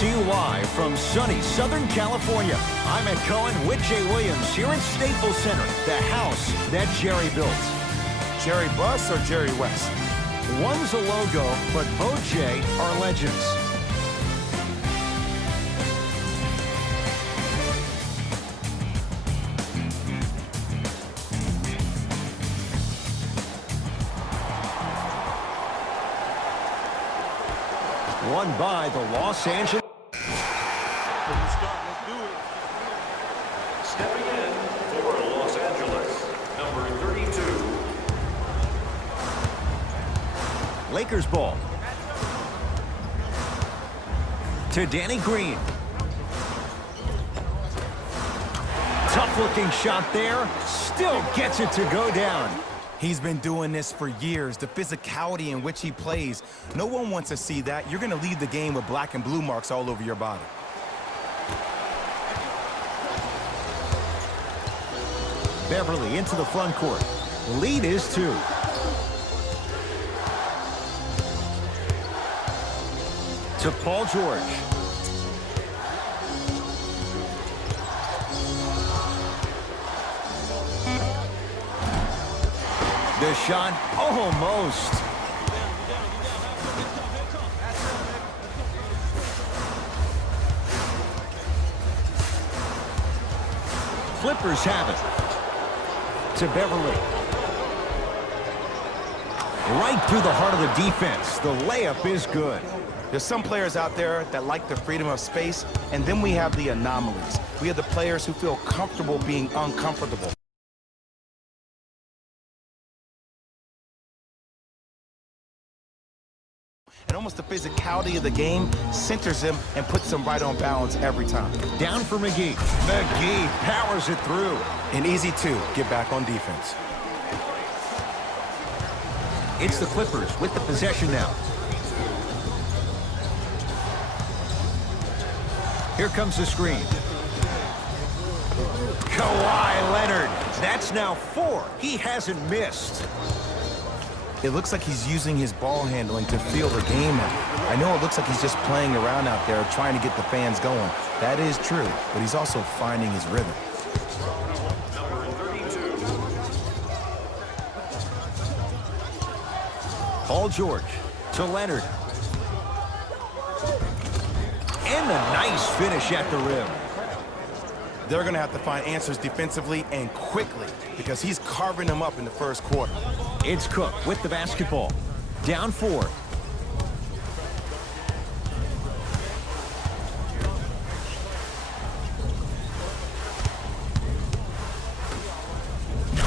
to you live from sunny Southern California. I'm Ed Cohen with Jay Williams here at Staples Center, the house that Jerry built. Jerry Buss or Jerry West? One's a logo, but both, Jay, are legends. Won by the Los Angeles. Stepping in for Los Angeles, number 32. Lakers ball. To Danny Green. Tough-looking shot there. Still gets it to go down. He's been doing this for years. The physicality in which he plays. No one wants to see that. You're going to leave the game with black and blue marks all over your body. Beverly into the front court. Lead is 2. To Paul George. The shot almost. Clippers have it. To Beverly. Right through the heart of the defense. The layup is good. There's some players out there that like the freedom of space, and then we have the anomalies. We have the players who feel comfortable being uncomfortable. And almost the physicality of the game centers him and puts him right on balance every time. Down for McGee. McGee powers it through. An easy 2. Get back on defense. It's the Clippers with the possession now. Here comes the screen. Kawhi Leonard. That's now 4. He hasn't missed. It looks like he's using his ball handling to feel the game out. I know it looks like he's just playing around out there trying to get the fans going. That is true, but he's also finding his rhythm. Paul George to Leonard. And a nice finish at the rim. They're going to have to find answers defensively and quickly because he's carving them up in the first quarter. It's Cook with the basketball. Down 4.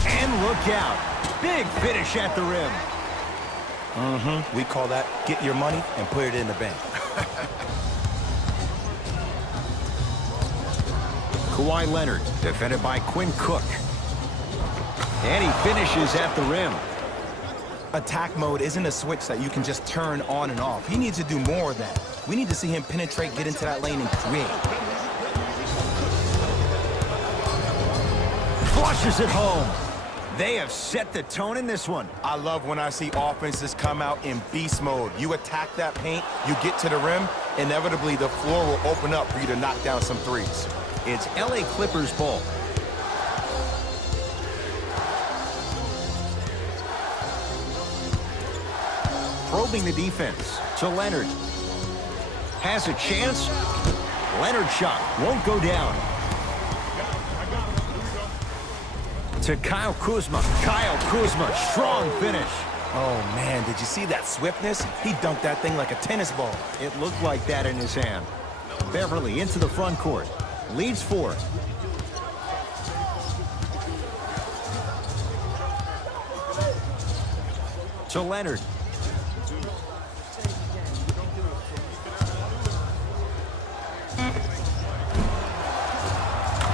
And look out. Big finish at the rim. We call that get your money and put it in the bank. Kawhi Leonard, defended by Quinn Cook. And he finishes at the rim. Attack mode isn't a switch that you can just turn on and off. He needs to do more of that. We need to see him penetrate, get into that lane, and create. Flushes it home. They have set the tone in this one. I love when I see offenses come out in beast mode. You attack that paint, you get to the rim, inevitably the floor will open up for you to knock down some threes. It's LA Clippers ball. Probing the defense to Leonard. Has a chance. Leonard shot won't go down. To Kyle Kuzma. Kyle Kuzma, strong finish. Oh, man, did you see that swiftness? He dunked that thing like a tennis ball. It looked like that in his hand. Beverly into the front court. Leads 4. To Leonard.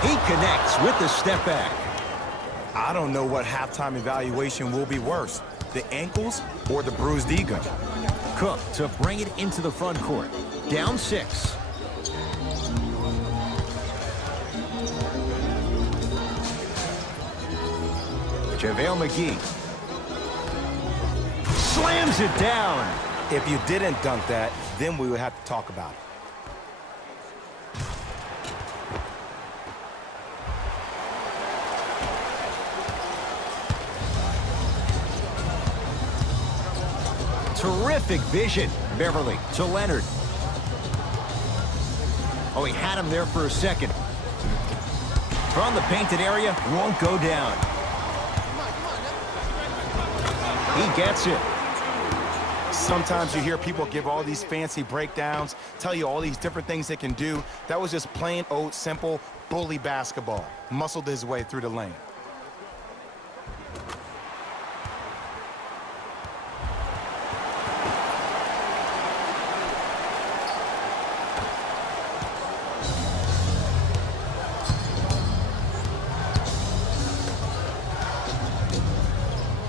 He connects with the step back. I don't know what halftime evaluation will be worse, the ankles or the bruised ego. Cook to bring it into the front court. Down 6. JaVale McGee. Slams it down. If you didn't dunk that, then we would have to talk about it. Terrific vision. Beverly to Leonard. Oh, he had him there for a second. From the painted area, won't go down. He gets it. Sometimes you hear people give all these fancy breakdowns, tell you all these different things they can do. That was just plain old simple bully basketball. Muscled his way through the lane.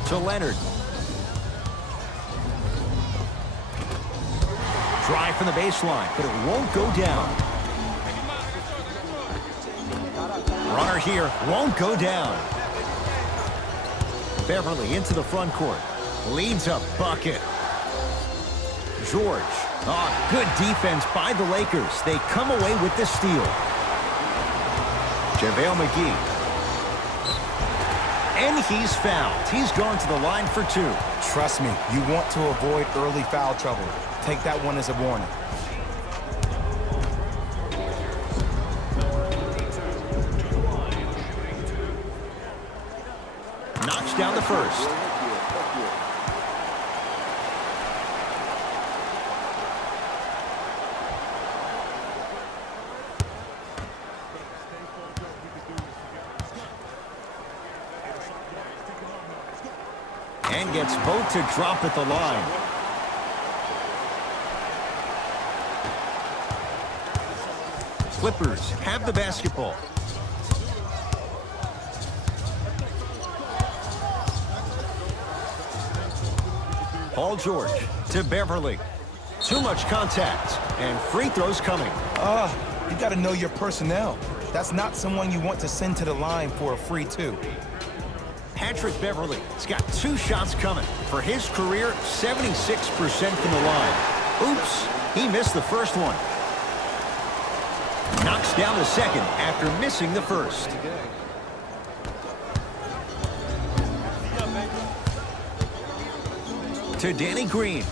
To Leonard. Drive from the baseline, but it won't go down. Runner here, won't go down. Beverly into the front court. Leads a bucket. George. Oh, good defense by the Lakers. They come away with the steal. JaVale McGee. And he's fouled. He's going to the line for two. Trust me, you want to avoid early foul trouble. Take that one as a warning. Knocks down the first. And gets both to drop at the line. Clippers have the basketball. Paul George to Beverly. Too much contact, and free throws coming. You got to know your personnel. That's not someone you want to send to the line for a free two. Patrick Beverly has got two shots coming. For his career, 76% from the line. Oops, he missed the first one. Knocks down the second after missing the first. To Danny Green.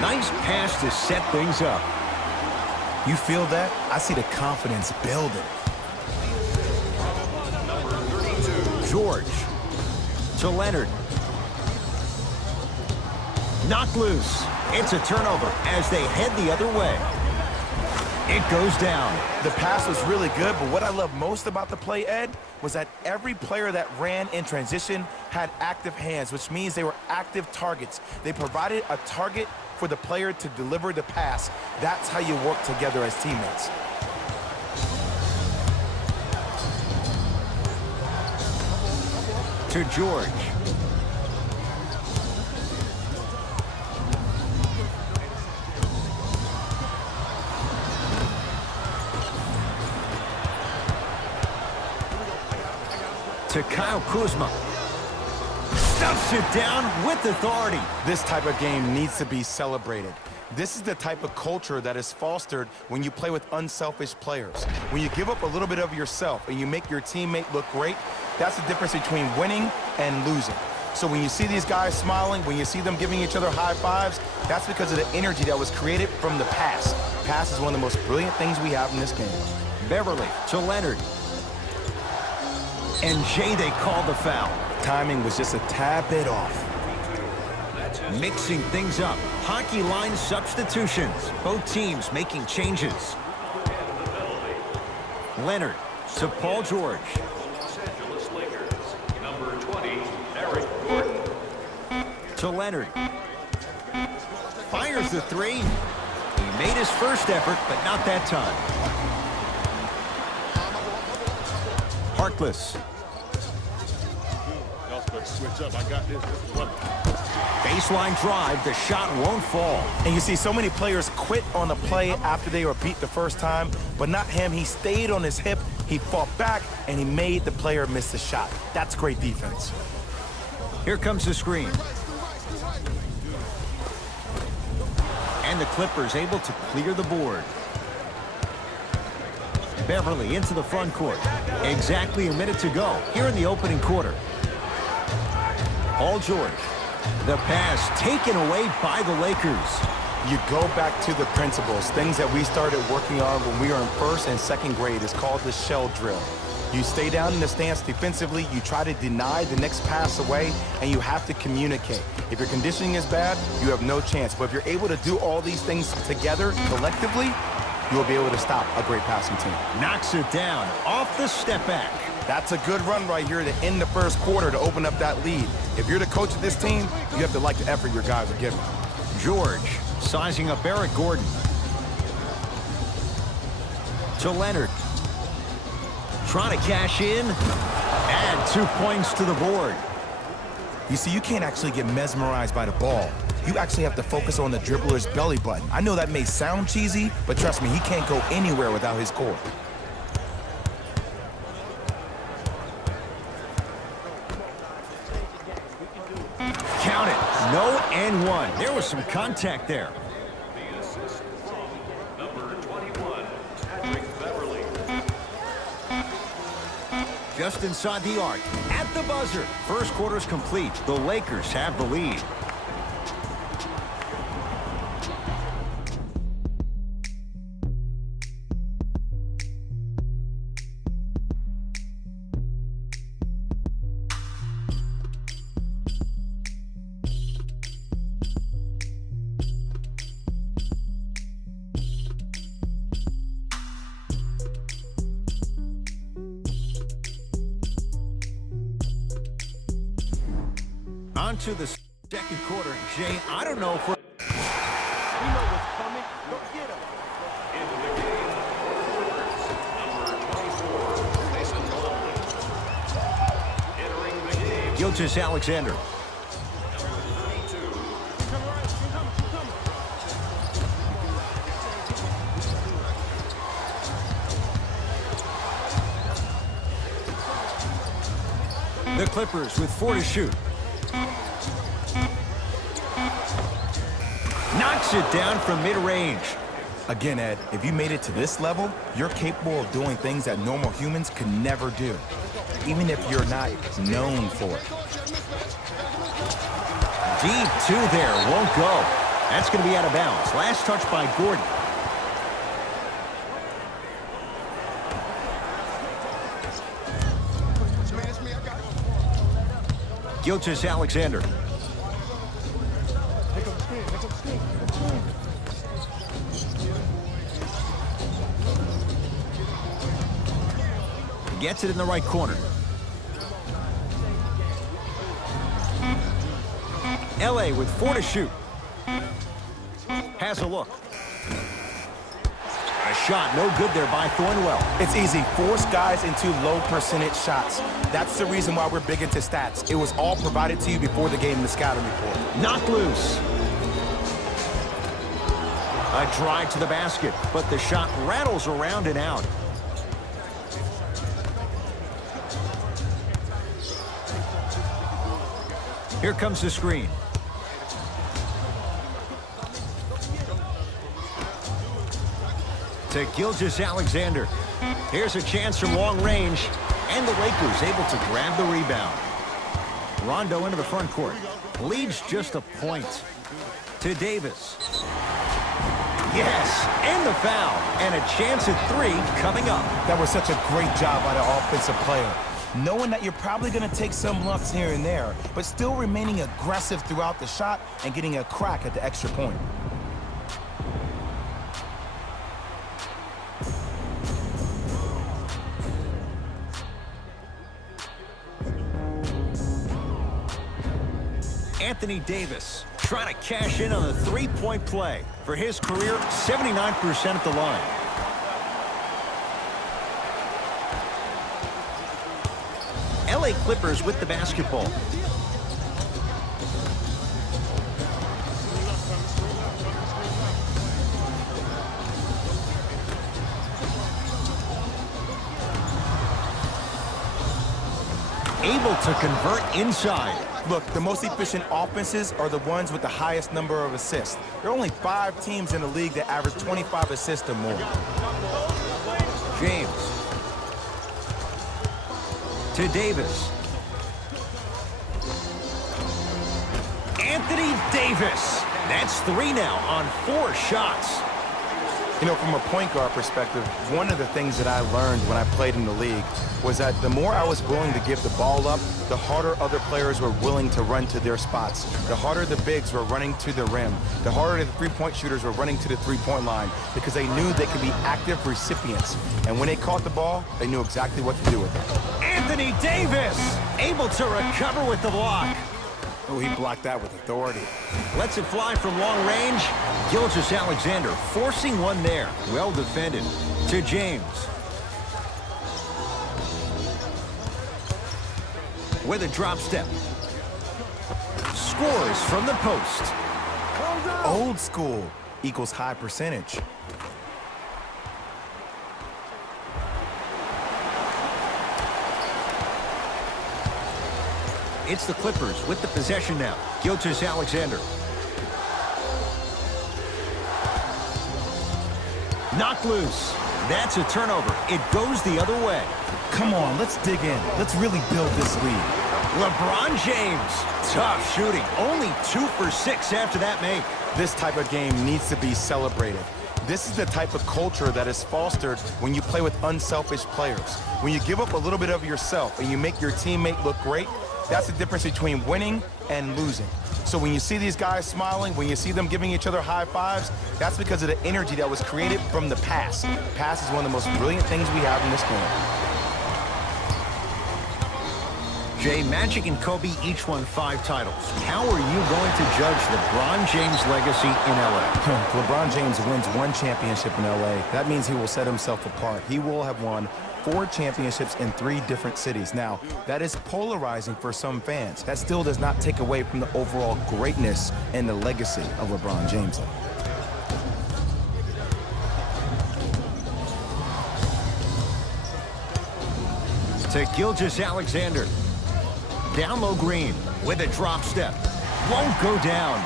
Nice pass to set things up. You feel that? I see the confidence building. George to Leonard. Knocked loose. It's a turnover as they head the other way. It goes down. The pass was really good, but what I love most about the play, Ed, was that every player that ran in transition had active hands, which means they were active targets. They provided a target for the player to deliver the pass. That's how you work together as teammates. To George. To Kyle Kuzma. Stuffs it down with authority. This type of game needs to be celebrated. This is the type of culture that is fostered when you play with unselfish players. When you give up a little bit of yourself and you make your teammate look great, that's the difference between winning and losing. So when you see these guys smiling, when you see them giving each other high fives, that's because of the energy that was created from the pass. Pass is one of the most brilliant things we have in this game. Beverly to Leonard. And Jay, they call the foul. Timing was just a tad bit off. Mixing things up. Hockey line substitutions. Both teams making changes. Leonard to Paul George. Los Angeles Lakers, number 20, Eric Gordon. To Leonard. Fires the three. He made his first effort, but not that time. Harkless. Switch up. I got this. Baseline drive. The shot won't fall. And you see so many players quit on the play after they were beat the first time, but not him. He stayed on his hip, he fought back, and he made the player miss the shot. That's great defense. Here comes the screen. And the Clippers able to clear the board. Beverly into the front court. Exactly a minute to go here in the opening quarter. Paul George. The pass taken away by the Lakers. You go back to the principles, things that we started working on when we were in first and second grade. It's called the shell drill. You stay down in the stance defensively, you try to deny the next pass away, and you have to communicate. If your conditioning is bad, you have no chance. But if you're able to do all these things together, collectively, you'll be able to stop a great passing team. Knocks it down off the step back. That's a good run right here to end the first quarter to open up that lead. If you're the coach of this team, you have to like the effort your guys are giving. George sizing up Eric Gordon. To Leonard. Trying to cash in. Add 2 points to the board. You see, you can't actually get mesmerized by the ball. You actually have to focus on the dribbler's belly button. I know that may sound cheesy, but trust me, he can't go anywhere without his core. Count it. No and one. There was some contact there. The assist from number 21, Beverly. Just inside the arc. At the buzzer. First quarter's complete. The Lakers have the lead. On to the second quarter. Jay, I don't know if we're... You know what's coming. Go get him. Into the game, number 24, Mason Plumlee. Entering the game, Gilgeous-Alexander. number 32, The Clippers with 4 to shoot. Knocks it down from mid-range. Again, Ed, if you made it to this level, you're capable of doing things that normal humans could never do, even if you're not known for it. Deep two there. Won't go. That's going to be out of bounds. Last touch by Gordon. Gilgeous-Alexander. Gets it in the right corner. LA with 4 to shoot. Has a look. A shot no good there by Thornwell. It's easy. Force guys into low percentage shots. That's the reason why we're big into stats. It was all provided to you before the game in the scouting report. Knocked loose. A drive to the basket, but the shot rattles around and out. Here comes the screen. To Gilgeous-Alexander. Here's a chance from long range, and the Lakers able to grab the rebound. Rondo into the front court. Leads just a point. To Davis. Yes, and the foul. And a chance at 3 coming up. That was such a great job by the offensive player. Knowing that you're probably going to take some lumps here and there, but still remaining aggressive throughout the shot and getting a crack at the extra point. Anthony Davis trying to cash in on a 3-point play. For his career, 79% at the line. LA Clippers with the basketball. Able to convert inside. Look, the most efficient offenses are the ones with the highest number of assists. There are only 5 teams in the league that average 25 assists or more. James. To Davis. Anthony Davis. That's 3 now on 4 shots. You know, from a point guard perspective, one of the things that I learned when I played in the league was that the more I was willing to give the ball up, the harder other players were willing to run to their spots. The harder the bigs were running to the rim. The harder the three-point shooters were running to the three-point line because they knew they could be active recipients. And when they caught the ball, they knew exactly what to do with it. Anthony Davis able to recover with the block. Oh, he blocked that with authority. Lets it fly from long range. Gilgeous-Alexander forcing one there. Well defended. To James. With a drop step. Scores from the post. Old school equals high percentage. It's the Clippers with the possession now. Gilgeous-Alexander. Knocked loose. That's a turnover. It goes the other way. Come on, let's dig in. Let's really build this lead. LeBron James. Tough shooting. Only 2 for 6 after that make. This type of game needs to be celebrated. This is the type of culture that is fostered when you play with unselfish players. When you give up a little bit of yourself and you make your teammate look great, that's the difference between winning and losing. So when you see these guys smiling, when you see them giving each other high fives, that's because of the energy that was created from the pass. Pass is one of the most brilliant things we have in this game. Jay, Magic and Kobe each won 5 titles. How are you going to judge LeBron James' legacy in LA? LeBron James wins 1 championship in LA. That means he will set himself apart. He will have won 4 championships in 3 different cities. Now, that is polarizing for some fans. That still does not take away from the overall greatness and the legacy of LeBron James. To Gilgeous-Alexander. Down low Green with a drop step. Won't go down.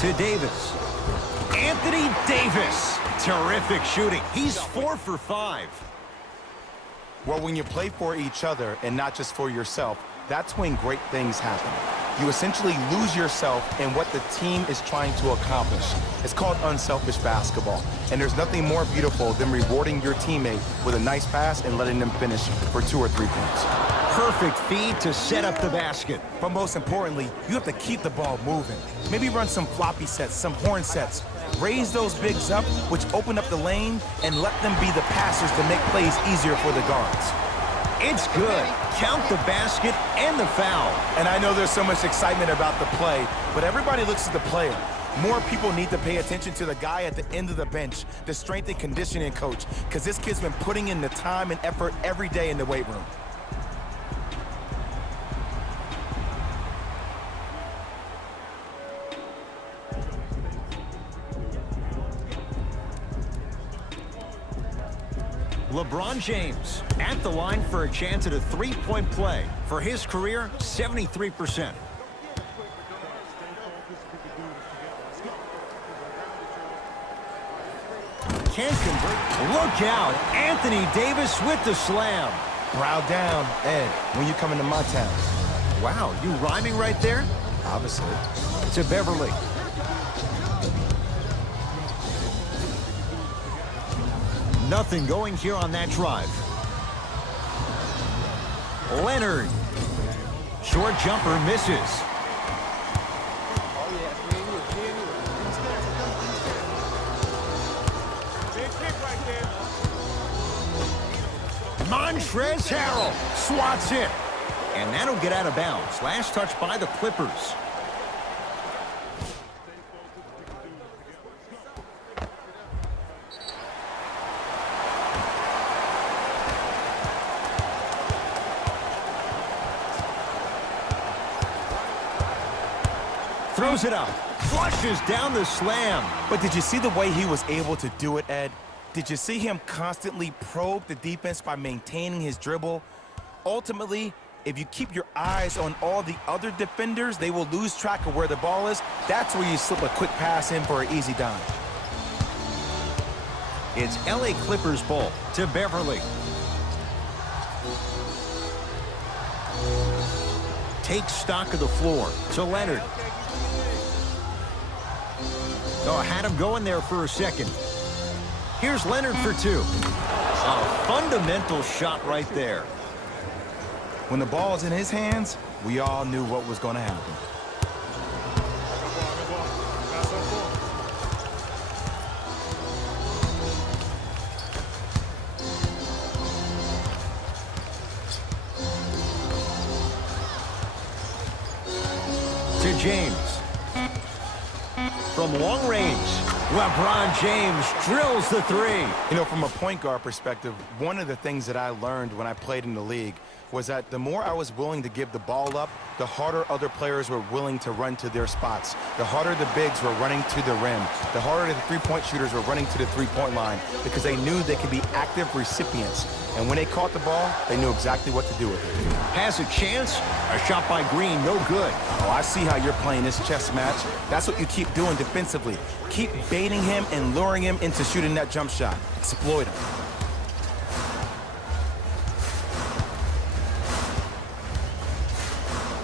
To Davis. Anthony Davis. Terrific shooting. He's 4 for 5. Well, when you play for each other and not just for yourself, that's when great things happen. You essentially lose yourself in what the team is trying to accomplish. It's called unselfish basketball. And there's nothing more beautiful than rewarding your teammate with a nice pass and letting them finish for 2 or 3 points. Perfect feed to set up the basket. But most importantly, you have to keep the ball moving. Maybe run some floppy sets, some horn sets. Raise those bigs up, which open up the lane, and let them be the passers to make plays easier for the guards. It's good. Count the basket and the foul. And I know there's so much excitement about the play, but everybody looks at the player. More people need to pay attention to the guy at the end of the bench, the strength and conditioning coach, because this kid's been putting in the time and effort every day in the weight room. LeBron James at the line for a chance at a 3-point play. For his career, 73%. Can't convert. Look out. Anthony Davis with the slam. Brow down, Ed, when you come into my town. Wow, you rhyming right there? Obviously. To Beverly. Nothing going here on that drive. Leonard. Short jumper misses. Montrezl Harrell swats it. And that'll get out of bounds. Last touch by the Clippers. Throws it up. Flushes down the slam. But did you see the way he was able to do it, Ed? Did you see him constantly probe the defense by maintaining his dribble? Ultimately, if you keep your eyes on all the other defenders, they will lose track of where the ball is. That's where you slip a quick pass in for an easy dime. It's LA Clippers ball to Beverly. Takes stock of the floor to Leonard. Oh, had him going there for a second. Here's Leonard for two. A fundamental shot right there. When the ball is in his hands, we all knew what was going to happen. To James. From long range, LeBron James drills the three. You know, from a point guard perspective, one of the things that I learned when I played in the league was that the more I was willing to give the ball up, the harder other players were willing to run to their spots. The harder the bigs were running to the rim. The harder the three-point shooters were running to the three-point line because they knew they could be active recipients. And when they caught the ball, they knew exactly what to do with it. Has a chance. A shot by Green, no good. Oh, I see how you're playing this chess match. That's what you keep doing defensively. Keep baiting him and luring him into shooting that jump shot. Exploit him.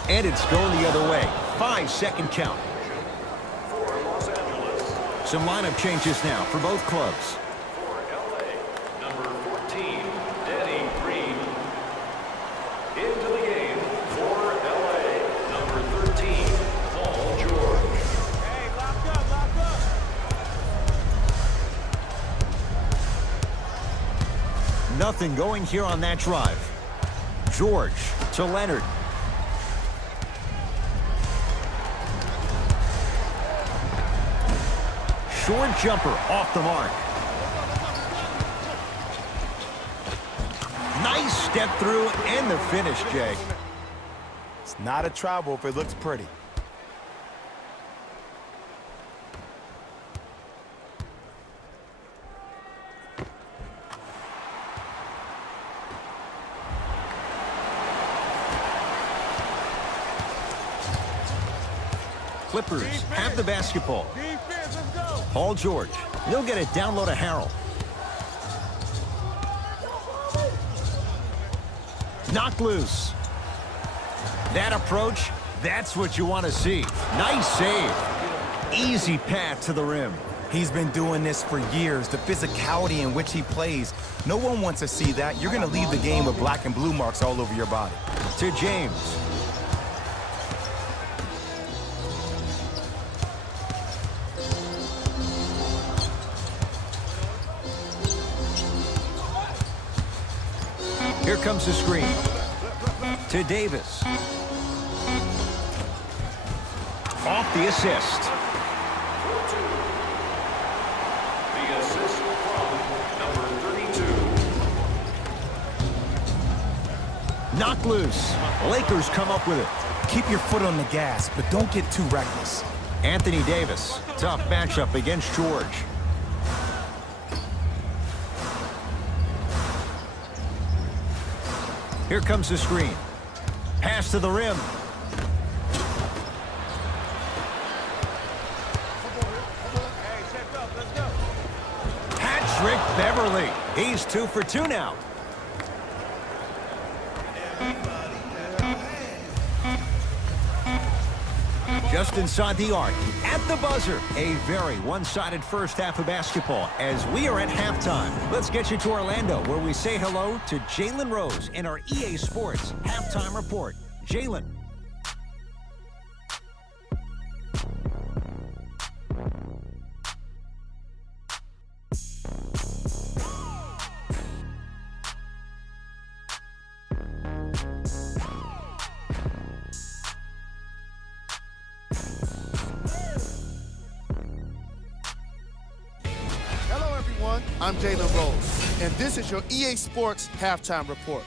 And it's going the other way. 5-second count. Some lineup changes now for both clubs. For LA, number 14, Danny Green. Into the game for LA, number 13, Paul George. Hey, lock up, lock up. Nothing going here on that drive. George to Leonard. Short jumper off the mark. Nice step through and the finish, Jay. It's not a travel if it looks pretty. Clippers have the basketball. Defense, let's go. Paul George. He'll get it down low to Harrell. Knocked loose. That approach, that's what you want to see. Nice save. Easy path to the rim. He's been doing this for years. The physicality in which he plays. No one wants to see that. You're going to leave the game with black and blue marks all over your body. To James. Here comes the screen. To Davis. Off the assist. The assist from number 32. Knocked loose. Lakers come up with it. Keep your foot on the gas, but don't get too reckless. Anthony Davis. Tough matchup against George. Here comes the screen. Pass to the rim. Hey, check up, let's go. Patrick Beverly. He's 2 for 2 now. Just inside the arc, at the buzzer. A very one-sided first half of basketball as we are at halftime. Let's get you to Orlando, where we say hello to Jalen Rose in our EA Sports Halftime Report. Jalen. Hello, everyone. I'm Jalen Rose, and this is your EA Sports Halftime Report.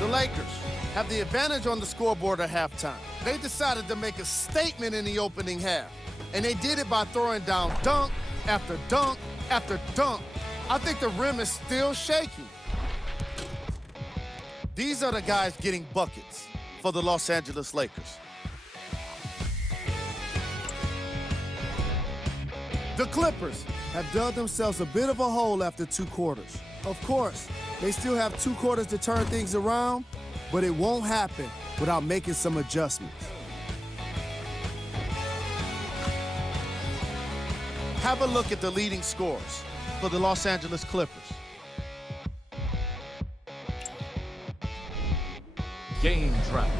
The Lakers have the advantage on the scoreboard at halftime. They decided to make a statement in the opening half, and they did it by throwing down dunk after dunk after dunk. I think the rim is still shaking. These are the guys getting buckets for the Los Angeles Lakers. The Clippers have dug themselves a bit of a hole after 2 quarters. Of course, they still have 2 quarters to turn things around, but it won't happen without making some adjustments. Have a look at the leading scorers for the Los Angeles Clippers. Game track.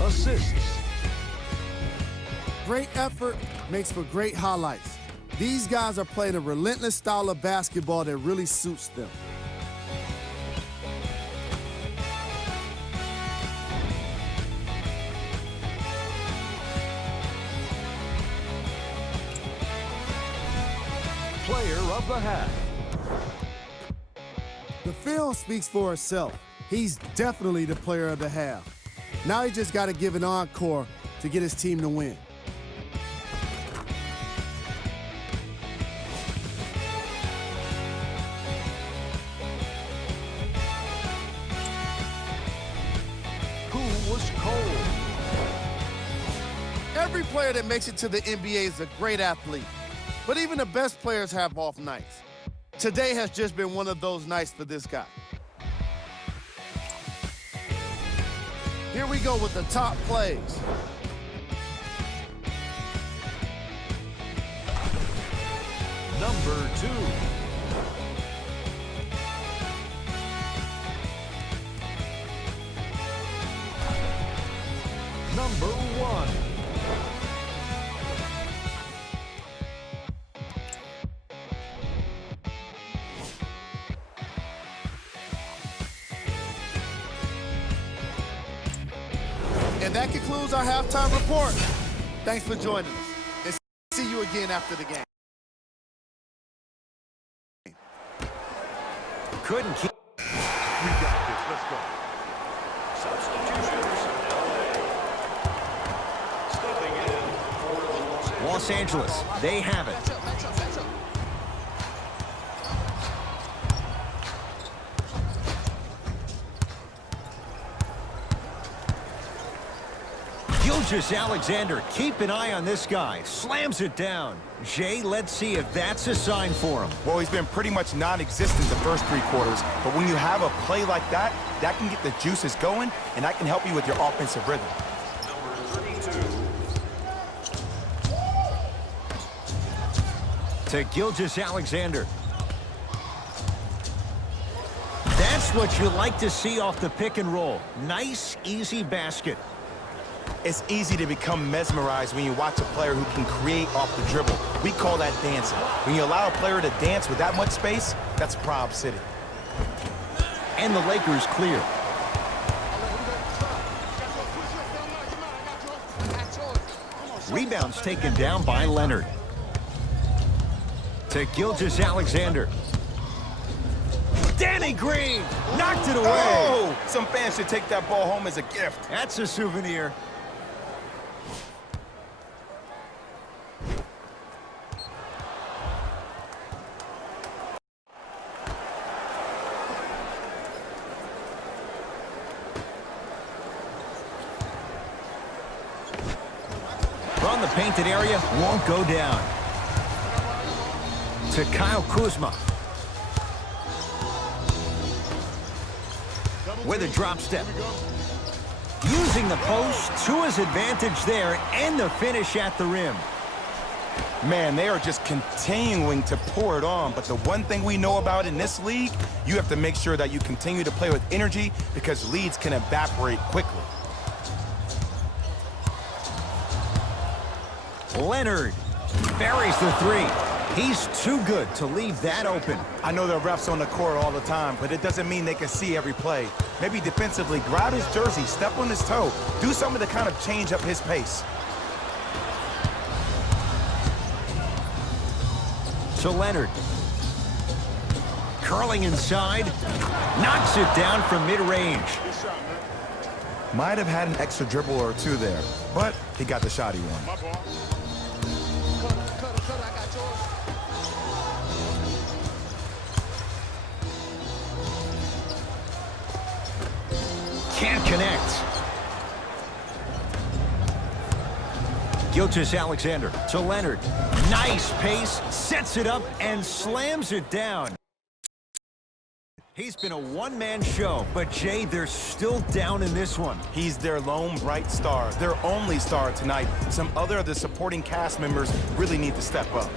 Assists. Great effort makes for great highlights. These guys are playing a relentless style of basketball that really suits them. Player of the half. The film speaks for itself. He's definitely the player of the half. Now he just got to give an encore to get his team to win. Who was cold? Every player that makes it to the NBA is a great athlete, but even the best players have off nights. Today has just been one of those nights for this guy. Here we go with the top plays. Number 2. Number 1. And that concludes our halftime report. Thanks for joining us. And see you again after the game. Couldn't keep. We got this. Let's go. Substitutions. LA. Stepping in for the Los Angeles, they have it. Gilgeous-Alexander, keep an eye on this guy. Slams it down. Jay, let's see if that's a sign for him. Well, he's been pretty much non-existent the first 3 quarters, but when you have a play like that, that can get the juices going, and that can help you with your offensive rhythm. To Gilgeous-Alexander. That's what you like to see off the pick and roll. Nice, easy basket. It's easy to become mesmerized when you watch a player who can create off the dribble. We call that dancing. When you allow a player to dance with that much space, that's Prob City. And the Lakers clear. Rebounds taken down by Leonard. To Gilgeous-Alexander. Danny Green knocked it away. Oh! Some fans should take that ball home as a gift. That's a souvenir. From the painted area, won't go down. To Kyle Kuzma. With a drop step. Using the post to his advantage there, and the finish at the rim. Man, they are just continuing to pour it on, but the one thing we know about in this league, you have to make sure that you continue to play with energy because leads can evaporate quickly. Leonard buries the 3. He's too good to leave that open. I know there are refs on the court all the time, but it doesn't mean they can see every play. Maybe defensively, grab his jersey, step on his toe, do something to kind of change up his pace. So Leonard. Curling inside. Knocks it down from mid-range. Might have had an extra dribble or 2 there, but he got the shot he wanted. Can't connect. Gilgeous-Alexander to Leonard. Nice pace, sets it up, and slams it down. He's been a one-man show, but Jay, they're still down in this one. He's their lone bright star, their only star tonight. Some other of the supporting cast members really need to step up.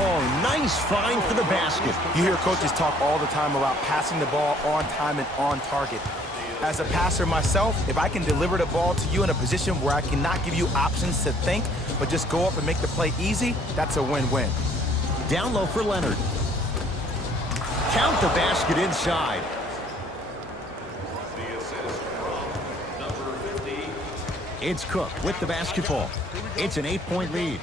Oh, nice find for the basket. You hear coaches talk all the time about passing the ball on time and on target. As a passer myself, if I can deliver the ball to you in a position where I cannot give you options to think, but just go up and make the play easy, that's a win-win. Down low for Leonard. Count the basket inside. The assist from number 50. It's Cook with the basketball. It's an 8-point lead.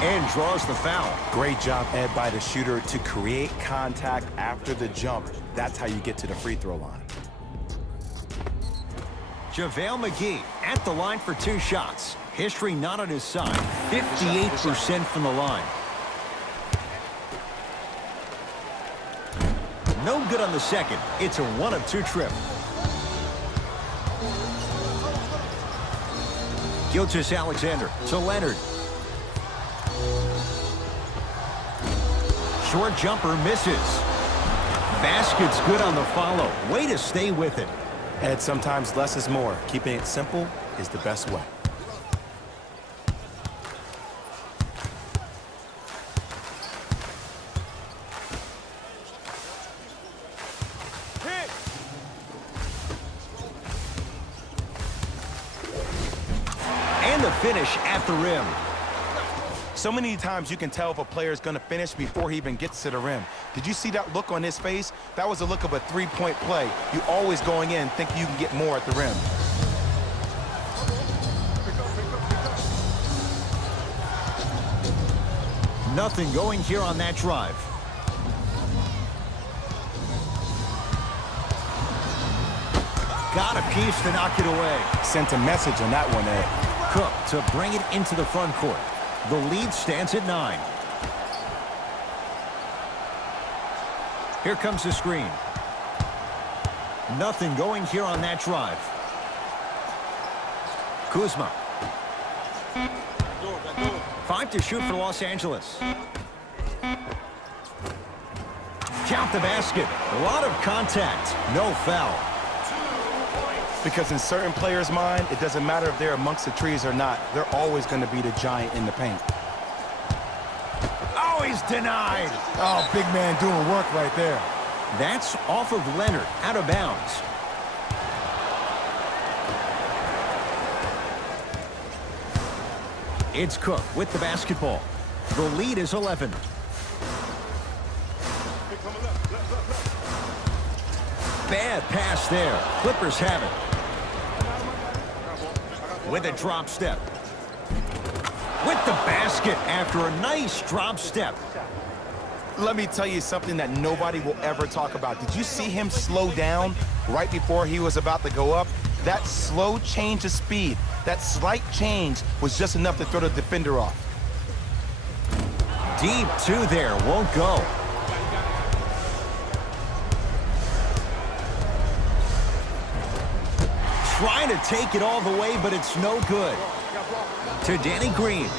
And draws the foul. Great job, Ed, by the shooter to create contact after the jump. That's how you get to the free throw line. JaVale McGee at the line for 2 shots. History not on his side. 58% from the line. No good on the second. It's a 1 of 2 trip. Gilgeous-Alexander to Leonard. Short jumper misses. Basket's good on the follow. Way to stay with it. Ed, sometimes less is more. Keeping it simple is the best way. And the finish at the rim. So many times you can tell if a player is going to finish before he even gets to the rim. Did you see that look on his face? That was a look of a three-point play. You always going in thinking you can get more at the rim. Nothing going here on that drive. Got a piece to knock it away. Sent a message on that one, Ed. Cook to bring it into the front court. The lead stands at 9. Here comes the screen. Nothing going here on that drive. Kuzma. 5 to shoot for Los Angeles. Count the basket. A lot of contact. No foul. Because in certain players' mind, it doesn't matter if they're amongst the trees or not. They're always going to be the giant in the paint. Oh, he's denied. Oh, big man doing work right there. That's off of Leonard, out of bounds. It's Cook with the basketball. The lead is 11. Bad pass there. Clippers have it. With a drop step. With the basket after a nice drop step. Let me tell you something that nobody will ever talk about. Did you see him slow down right before he was about to go up? That slow change of speed, that slight change was just enough to throw the defender off. Deep 2 there, won't go. Trying to take it all the way, but it's no good. To Danny Green.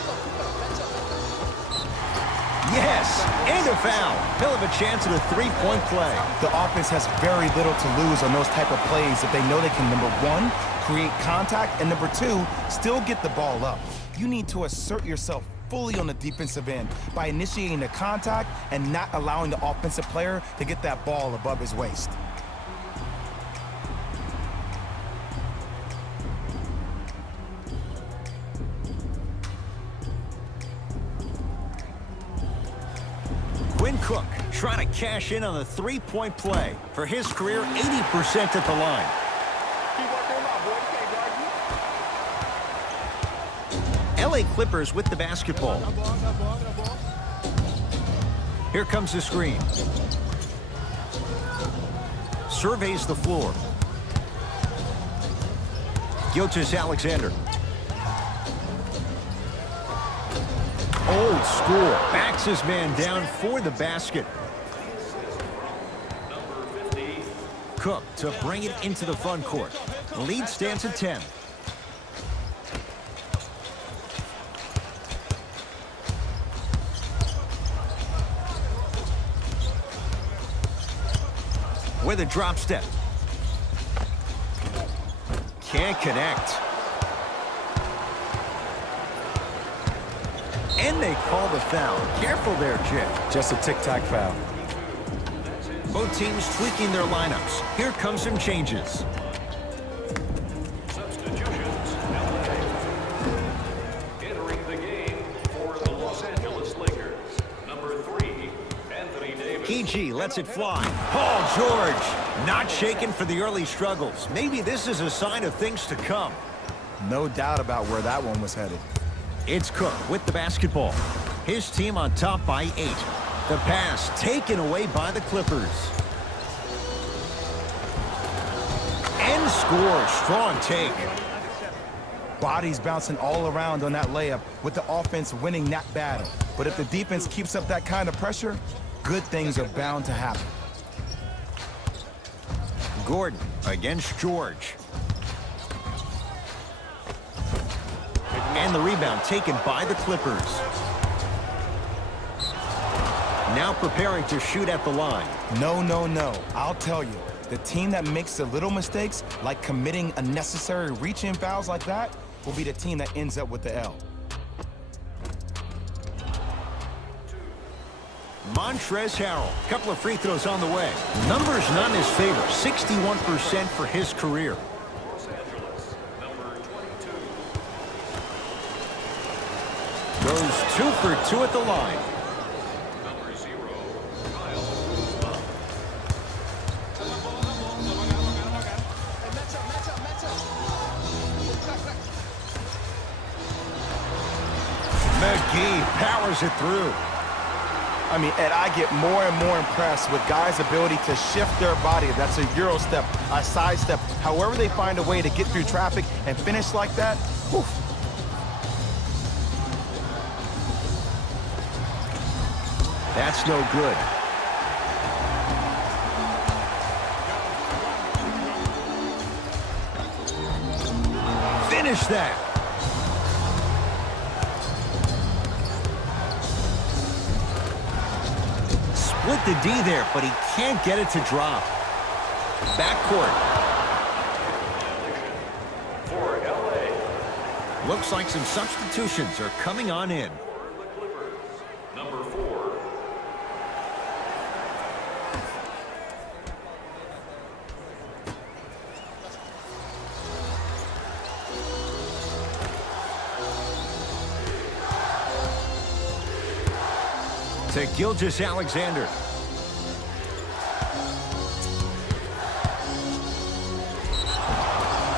Yes, and a foul. He'll have a chance at a 3-point play. The offense has very little to lose on those type of plays if they know they can, number 1, create contact, and number 2, still get the ball up. You need to assert yourself fully on the defensive end by initiating the contact and not allowing the offensive player to get that ball above his waist. Cook trying to cash in on the 3-point play. For his career, 80% at the line. LA Clippers with the basketball. Here comes the screen. Surveys the floor. Alexander. Old school. Backs his man down for the basket. Cook to bring it into the front court. The lead stands at 10. With a drop step. Can't connect. And they call the foul. Careful there, Jim. Just a tic-tac foul. Both teams tweaking their lineups. Here come some changes. Substitutions. Entering the game for the Los Angeles Lakers. Number 3, Anthony Davis. PG lets it fly. Paul George not shaken for the early struggles. Maybe this is a sign of things to come. No doubt about where that one was headed. It's Cook with the basketball. His team on top by 8. The pass taken away by the Clippers. And scores. Strong take. Bodies bouncing all around on that layup with the offense winning that battle. But if the defense keeps up that kind of pressure, good things are bound to happen. Gordon against George. And the rebound taken by the Clippers. Now preparing to shoot at the line. No, no, no. I'll tell you, the team that makes the little mistakes, like committing unnecessary reach-in fouls like that, will be the team that ends up with the L. Montrezl Harrell, couple of free throws on the way. Numbers not in his favor, 61% for his career. Los Angeles. Number 22. Goes 2 for 2 at the line. Number 0, Kyle. McGee powers it through. I mean, Ed, I get more and more impressed with guys' ability to shift their body. That's a Euro step, a side step. However they find a way to get through traffic and finish like that, whew. That's no good. Finish that. Split the D there, but he can't get it to drop. Backcourt. For LA. Looks like some substitutions are coming on in. For the Clippers. Number 4. To Alexander.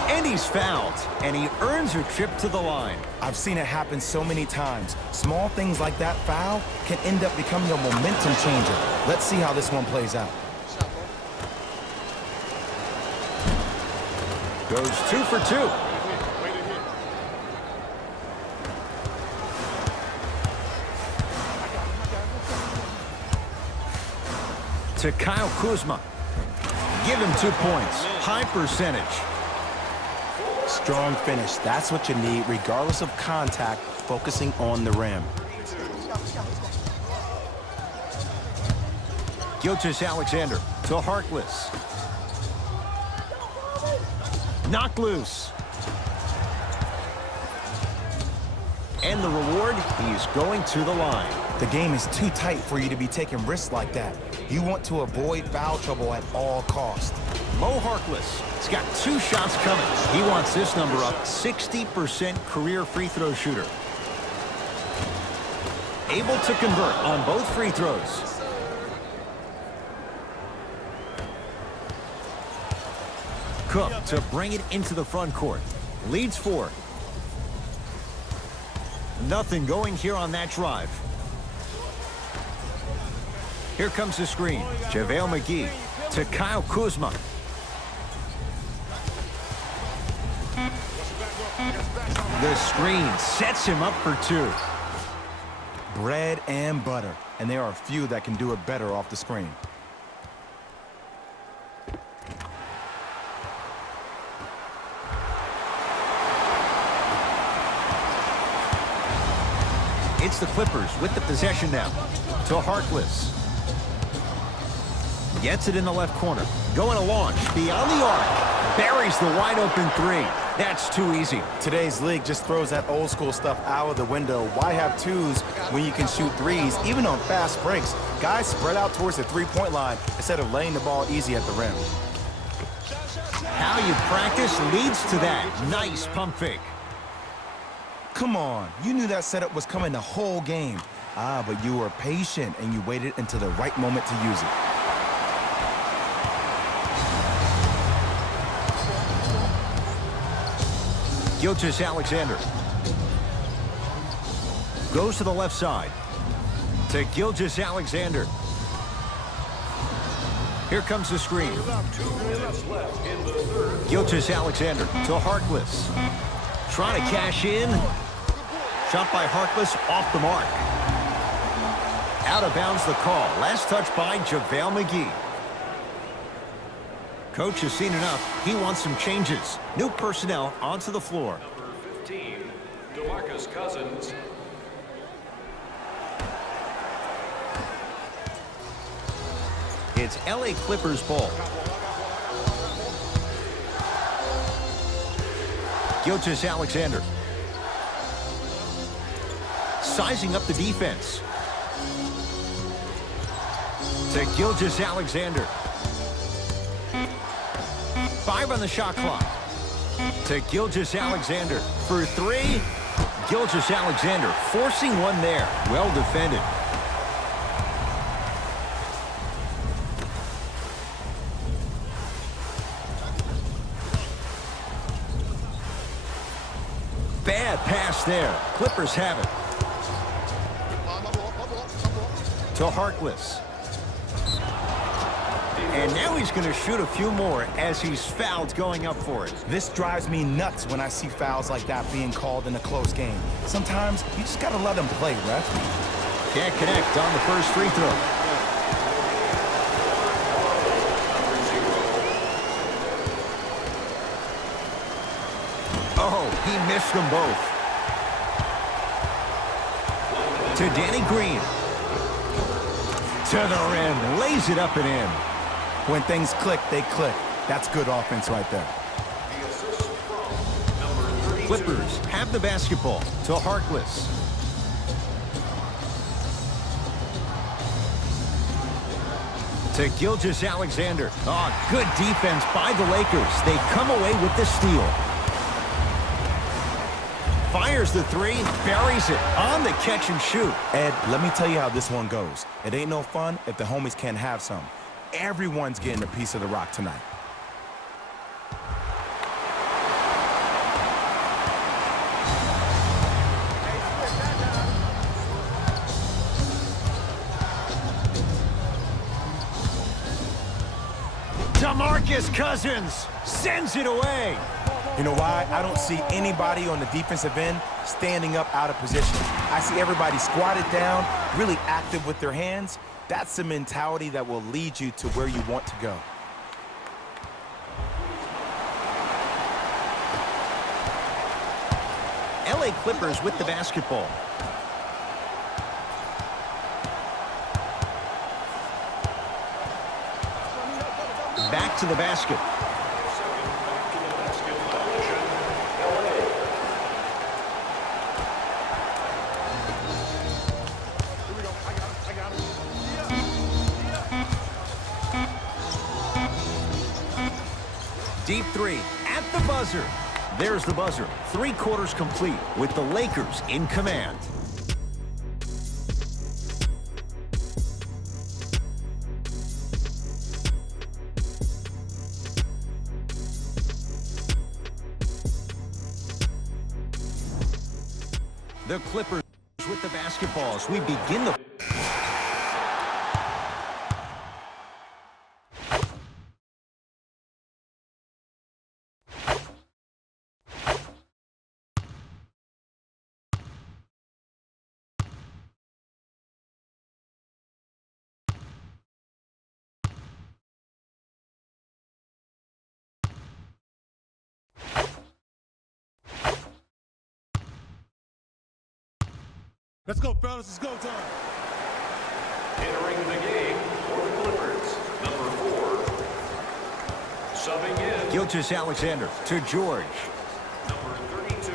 And he's fouled, and he earns a trip to the line. I've seen it happen so many times. Small things like that foul can end up becoming a momentum changer. Let's see how this one plays out. Goes 2 for 2. To Kyle Kuzma. Give him 2 points. High percentage. Strong finish. That's what you need, regardless of contact, focusing on the rim. Alexander to Harkless. Knocked loose. And the reward, he's going to the line. The game is too tight for you to be taking risks like that. You want to avoid foul trouble at all costs. Mo Harkless has got 2 shots coming. He wants this number up, 60% career free throw shooter. Able to convert on both free throws. Cook to bring it into the front court. Leads 4. Nothing going here on that drive. Here comes the screen. JaVale McGee to Kyle Kuzma. The screen sets him up for two. Bread and butter, and there are a few that can do it better off the screen. It's the Clippers with the possession now. To Harkless. Gets it in the left corner. Going to launch. Beyond the arc. Buries the wide open three. That's too easy. Today's league just throws that old school stuff out of the window. Why have twos when you can shoot threes, even on fast breaks? Guys spread out towards the three-point line instead of laying the ball easy at the rim. How you practice leads to that. Nice pump fake. Come on, you knew that setup was coming the whole game. But you were patient and you waited until the right moment to use it. Gilgeous-Alexander. Goes to the left side. To Gilgeous-Alexander. Here comes the screen. 2 minutes left in the third. Gilgeous-Alexander to Harkless. Trying to cash in. Shot by Harkless off the mark. Out of bounds the call. Last touch by JaVale McGee. Coach has seen enough. He wants some changes. New personnel onto the floor. Number 15, DeMarcus Cousins. It's LA Clippers ball. Gilgeous-Alexander. Sizing up the defense. To Gilgeous-Alexander. 5 on the shot clock. To Gilgeous-Alexander for 3. Gilgeous-Alexander forcing one there. Well defended. Bad pass there. Clippers have it. To Harkless. And now he's going to shoot a few more as he's fouled going up for it. This drives me nuts when I see fouls like that being called in a close game. Sometimes you just gotta let them play, ref. Can't connect on the first free throw. Oh, he missed them both. To Danny Green. To the rim. Lays it up and in. When things click, they click. That's good offense right there. The assist from number 32. Clippers have the basketball to Harkless. To Gilgeous-Alexander. Oh, good defense by the Lakers. They come away with the steal. Fires the three, buries it on the catch and shoot. Ed, let me tell you how this one goes. It ain't no fun if the homies can't have some. Everyone's getting a piece of the rock tonight. DeMarcus Cousins sends it away. You know why? I don't see anybody on the defensive end standing up out of position. I see everybody squatted down, really active with their hands. That's the mentality that will lead you to where you want to go. LA Clippers with the basketball. Back to the basket. Deep three at the buzzer. There's the buzzer. 3 quarters complete with the Lakers in command. The Clippers with the basketball as we begin the Let's go, fellas. It's go time. Entering the game for the Clippers, number 4. Subbing in, Gilgeous Alexander to George. number 32.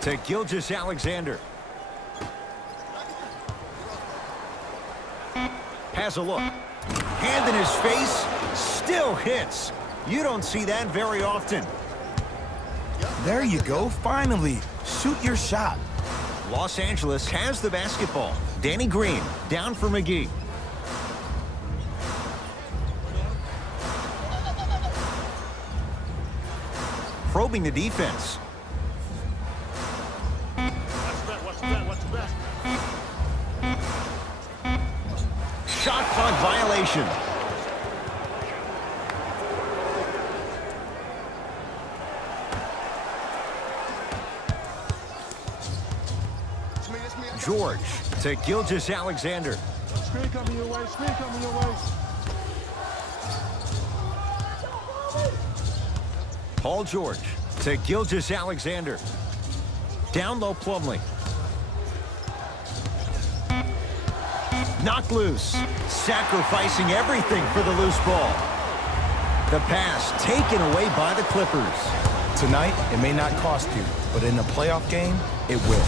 To Gilgeous Alexander. Has a look. Hand in his face. Still hits. You don't see that very often. There you go, finally. Shoot your shot. Los Angeles has the basketball. Danny Green down for McGee. Probing the defense. Watch your back. Shot clock violation. George to Gilgeous Alexander. Screen coming your way. Screen coming your way. Paul George to Gilgeous Alexander. Down low Plumlee. Knocked loose. Sacrificing everything for the loose ball. The pass taken away by the Clippers. Tonight, it may not cost you, but in a playoff game, it will.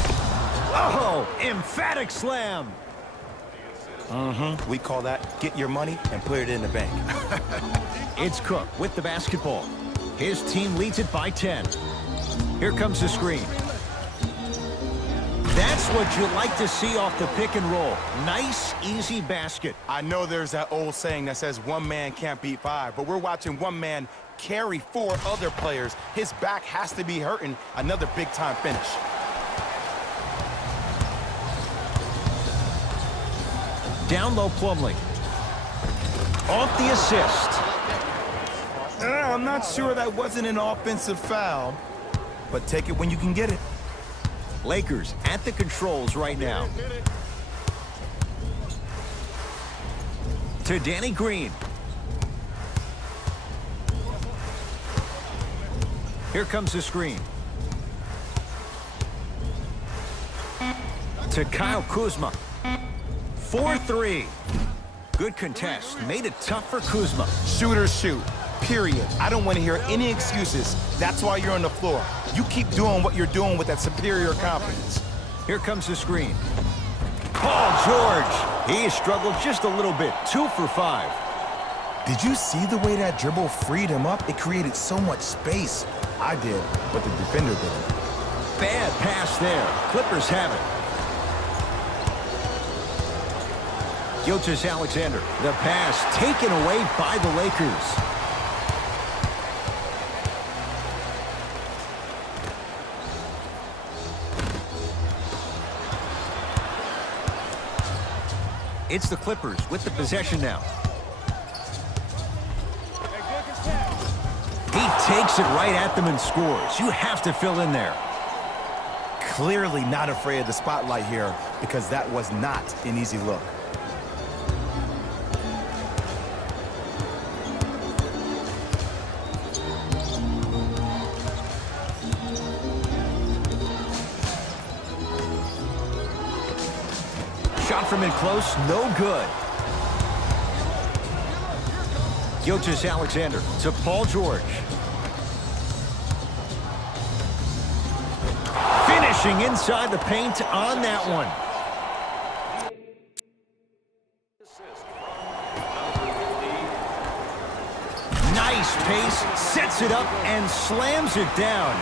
Oh, emphatic slam. We call that get your money and put it in the bank. It's Cook with the basketball. His team leads it by 10. Here comes the screen. That's what you like to see off the pick and roll. Nice, easy basket. I know there's that old saying that says one man can't beat five, but we're watching one man carry 4 other players. His back has to be hurting. Another big-time finish. Down low Plumlee. Off the assist. I'm not sure that wasn't an offensive foul, but take it when you can get it. Lakers at the controls right now. To Danny Green. Here comes the screen. To Kyle Kuzma. 4-3. Good contest. Made it tough for Kuzma. Shooters shoot, period. I don't want to hear any excuses. That's why you're on the floor. You keep doing what you're doing with that superior confidence. Here comes the screen. Paul George. He has struggled just a little bit. 2 for 5. Did you see the way that dribble freed him up? It created so much space. I did, but the defender didn't. Bad pass there. Clippers have it. Gilgeous Alexander. The pass taken away by the Lakers. It's the Clippers with the possession now. He takes it right at them and scores. You have to fill in there. Clearly not afraid of the spotlight here because that was not an easy look. Shot from in close, no good. Gilgeous Alexander to Paul George. Finishing inside the paint on that one. Nice pace, sets it up and slams it down.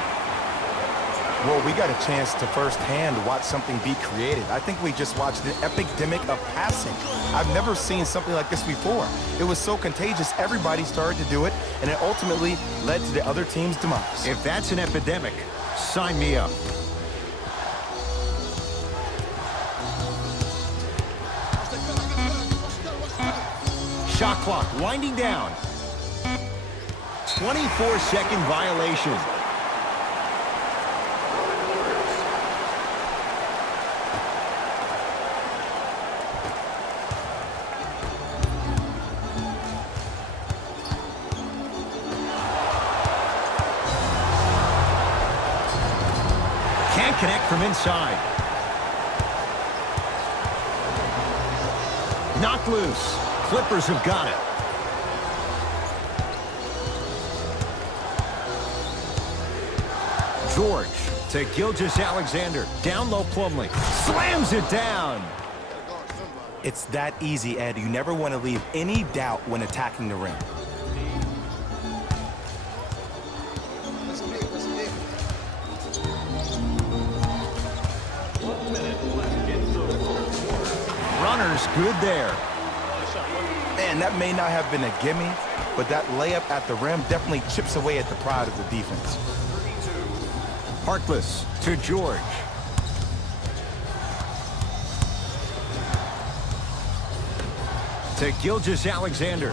Well, we got a chance to firsthand watch something be created. I think we just watched an epidemic of passing. I've never seen something like this before. It was so contagious, everybody started to do it, and it ultimately led to the other team's demise. If that's an epidemic, sign me up. Shot clock winding down. 24-second violation. connect from inside. Knocked loose. Clippers have got it. George to Gilgeous-Alexander. Down low Plumlee. Slams it down. It's that easy, Ed. You never want to leave any doubt when attacking the rim. Runner's good there. Man, that may not have been a gimme, but that layup at the rim definitely chips away at the pride of the defense. Harkless to George. To Gilgeous-Alexander.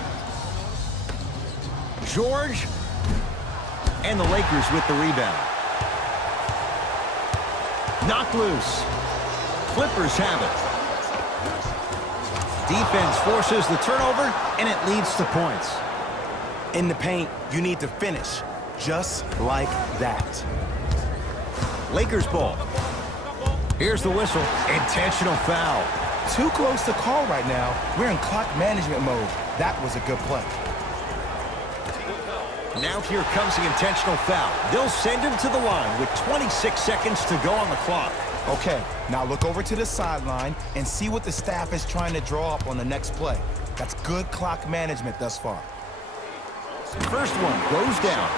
George. And the Lakers with the rebound. Knocked loose. Clippers have it. Defense forces the turnover, and it leads to points. In the paint, you need to finish just like that. Lakers ball. Here's the whistle. Intentional foul. Too close to call right now. We're in clock management mode. That was a good play. Now here comes the intentional foul. They'll send him to the line with 26 seconds to go on the clock. Okay, now look over to the sideline and see what the staff is trying to draw up on the next play. That's good clock management thus far. First one goes down.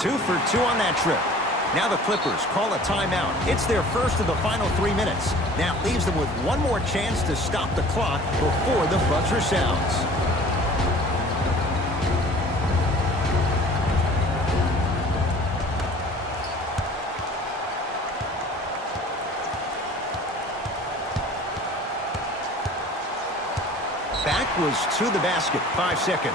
Two for two on that trip. Now the Clippers call a timeout. It's their first of the final 3 minutes. That leaves them with one more chance to stop the clock before the buzzer sounds. Back was to the basket. 5 seconds.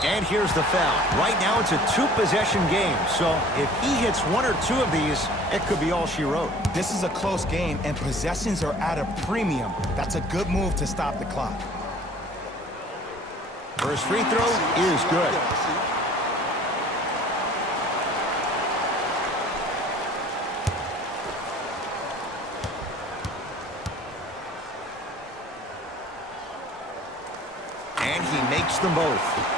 And here's the foul. Right now it's a two-possession game, so if he hits one or two of these, it could be all she wrote. This is a close game, and possessions are at a premium. That's a good move to stop the clock. First free throw is good. And he makes them both.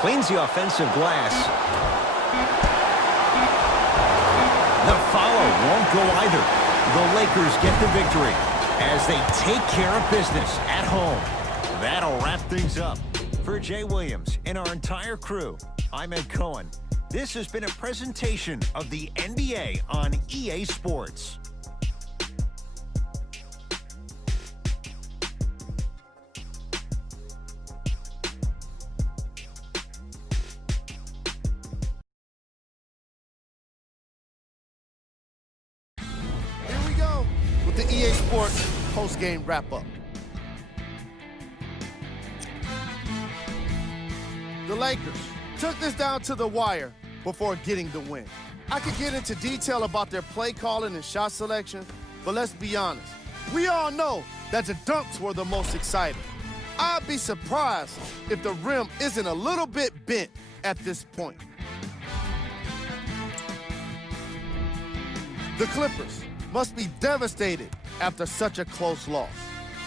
Cleans the offensive glass. The follow won't go either. The Lakers get the victory as they take care of business at home. That'll wrap things up. For Jay Williams and our entire crew, I'm Ed Cohen. This has been a presentation of the NBA on EA Sports. With the EA Sports post-game wrap-up. The Lakers took this down to the wire before getting the win. I could get into detail about their play calling and shot selection, but let's be honest. We all know that the dunks were the most exciting. I'd be surprised if the rim isn't a little bit bent at this point. The Clippers must be devastated after such a close loss.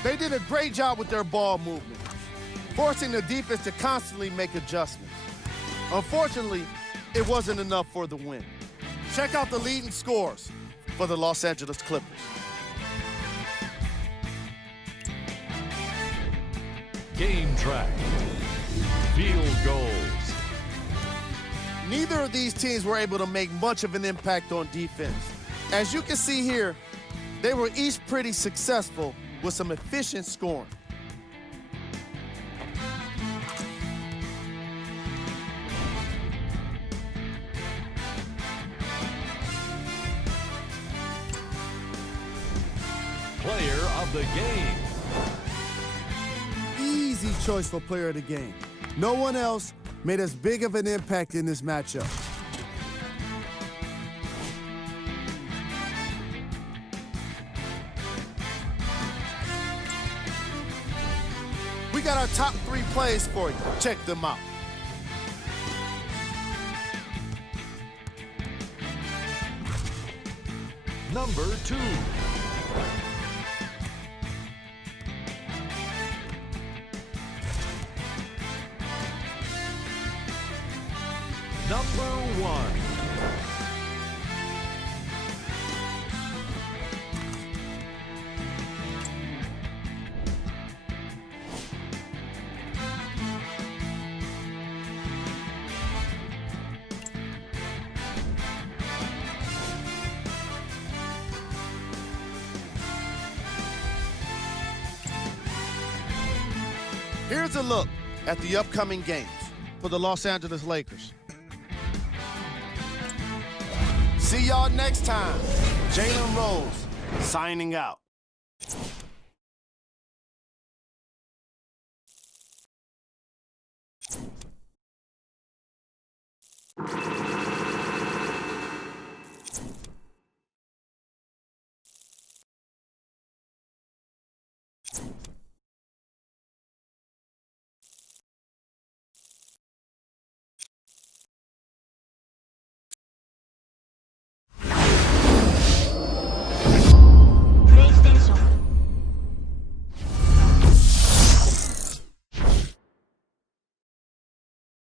They did a great job with their ball movement, forcing the defense to constantly make adjustments. Unfortunately, it wasn't enough for the win. Check out the leading scores for the Los Angeles Clippers. Game track. Field goals. Neither of these teams were able to make much of an impact on defense. As you can see here, they were each pretty successful with some efficient scoring. player of the game. Easy choice for player of the game. No one else made as big of an impact in this matchup. We got our top 3 plays for you. Check them out. Number 2. Number 1. Here's a look at the upcoming games for the Los Angeles Lakers. See y'all next time. Jalen Rose signing out.